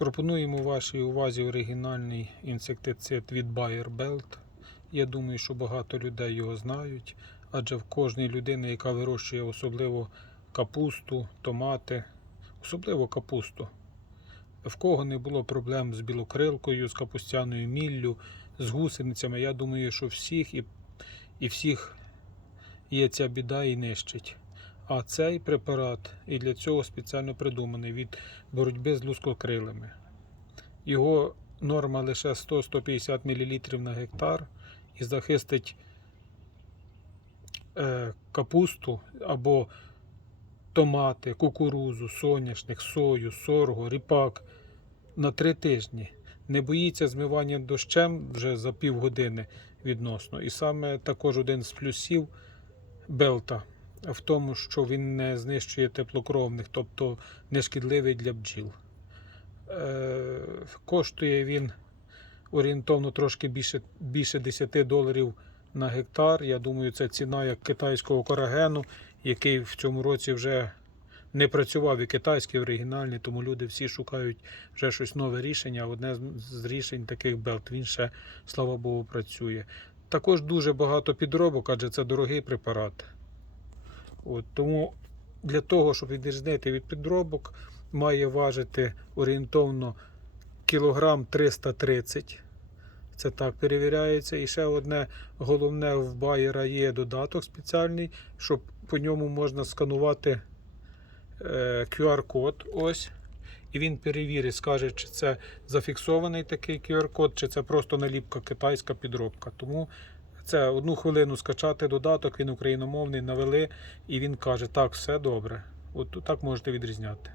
Пропонуємо вашій увазі оригінальний інсектицид від Bayer Belt. Я думаю, що багато людей його знають, адже в кожній людини, яка вирощує особливо капусту, томати, особливо капусту. В кого не було проблем з білокрилкою, з капустяною міллю, з гусеницями, я думаю, що всіх і, і всіх є ця біда і нищить. А цей препарат і для цього спеціально придуманий від боротьби з лускокрилами. Його норма лише 100-150 мл на гектар і захистить е, капусту або томати, кукурузу, соняшник, сою, сорго, ріпак на три тижні. Не боїться змивання дощем вже за півгодини відносно. І саме також один з плюсів Белта в тому, що він не знищує теплокровних, тобто не шкідливий для бджіл. Е, коштує він орієнтовно трошки більше, більше 10 доларів на гектар. Я думаю, це ціна як китайського корагену, який в цьому році вже не працював і китайський оригінальний, тому люди всі шукають вже щось нове рішення. Одне з рішень таких белт. Він ще, слава Богу, працює. Також дуже багато підробок, адже це дорогий препарат. От, тому для того, щоб відрізнити від підробок, має важити орієнтовно кілограм 330. Це так перевіряється. І ще одне головне в Байера є додаток спеціальний, щоб по ньому можна сканувати е, QR-код. Ось. І він перевірить, скаже, чи це зафіксований такий QR-код, чи це просто наліпка китайська підробка. Тому це одну хвилину скачати додаток, він україномовний, навели, і він каже, так, все добре. От так можете відрізняти.